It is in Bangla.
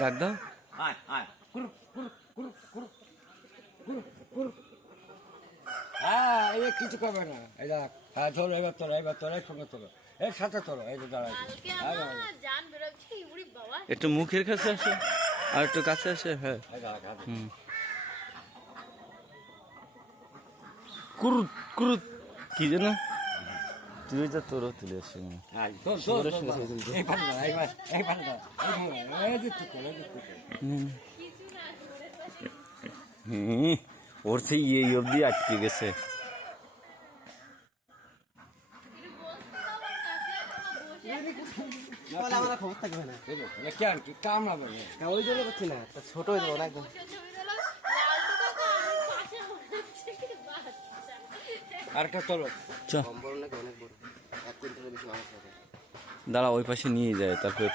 ডাক দাও। আয় আয় কুরু কুরু কুরু কুরু কুরু কুরু। হ্যাঁ, এই কিছু করবে না। এই দেখ, হ্যাঁ চলো, এবার তোলো একসঙ্গে তোলো, এর সাথে তোলো। এই যে দাঁড়াই। একটু মুখের কাছে আসে, আর একটু কাছে আসে। হ্যাঁ, হুম। কুরুত কুরুত কি যেন তুই যা তোরও তুলে আসে। ওর সেই এই অবধি আটকে গেছে। খবর থাকবে না, কামড়াবে ওই জন্য করছি না, ছোট হয়ে যাবো না একদম। আরেকটা তোলো। কম বড় নাকি অনেক বড়, 1 কুইন্টালের বেশি মানুষ হবে। দাঁড়া, ওই পাশে নিয়ে যায়, তারপরে